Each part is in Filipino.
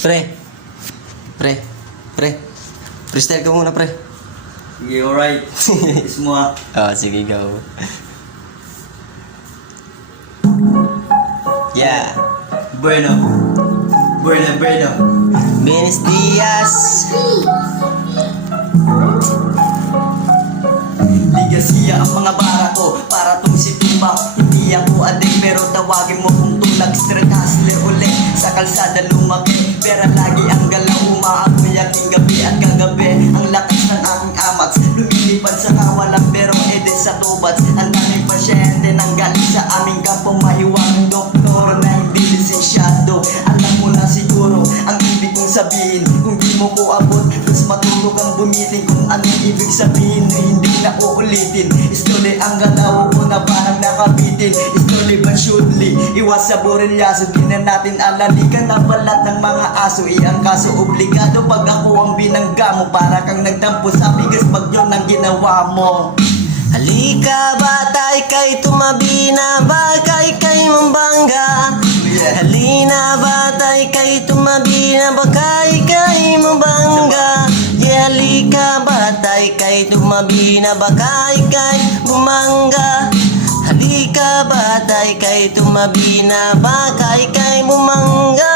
Pre. Pre. Pre. Freestyle ka muna, pre. Sige, alright. Is mo ha. Sige, go. Yeah. Bueno. Bueno. Buenos Dias. Ligasiya ang mga bara ko para tong si Tumbak. Hindi ako adik pero tawagin mo kung tulag. Street hustler ulit sa kalsada lumaki. Pero lagi ang galaw umaapoy aking gabi at kagabi. Ang lakas ng aking amats lumilipad sa kawalan pero ede sa tubats. Ang daming pasyente nang galing sa aming kampo. Mahiwagang doktor na hindi lisensyado. Alam mo na siguro ang ibig kong sabihin. Kung di mo ko abot, mas matulog ang bumiting. Kung anong ibig sabihin na hindi na uulitin. Slowly ang galaw ko na parang nakabitin. Slowly but surely, iwas sa borilyaso. Di na natin alalikan na balat ng mga aso. Iyang kaso obligado pag ako ang binangga mo. Para kang nagdampo sa bigas pag yun ang ginawa mo. Halika batay kay tumabi na bagay kay mambangga. Halina batay kay tumabi na bagay kay mambangga. Halika batay kay tumabi na bagay kay bumangga. Halika batay kay tumabi na bagay kay bumangga.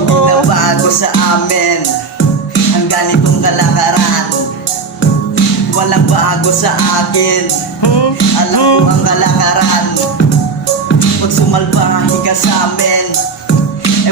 Hindi na bago sa amin ang ganitong kalakaran. Walang bago sa akin. Alam ko ang kalakaran. Pag sumalbahin ka sa amin,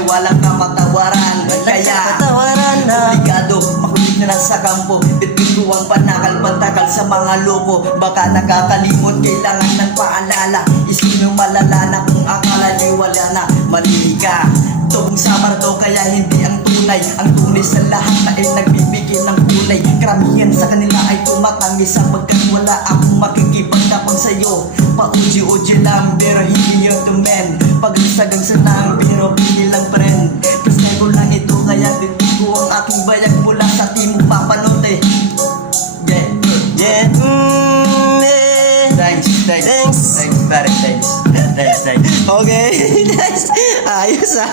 walang kapatawaran. Kaya obligado makulit na sa kampo. Bitbit ko ang panakal pantakal sa mga loko. Baka nakakalimot, kailangan ng paalala. Isipin mo malala na kung akala niyo wala na. Mali ka, tubong samar daw kaya hindi ang tunay. Ang tunay sa lahat na ay nagbibigay ng kulay. Karamihan sa kanila ay tumatangi sapagkat wala akong makikipagtapang sa'yo. Pa-uji-uji lang pero hindi yun to men. Pagsagang sa lang pero bilang friend. Present ko lang ito kaya dito ko ang aking bayag mula sa timog papanote. Yeah. Thanks. Okay. Ayos ah.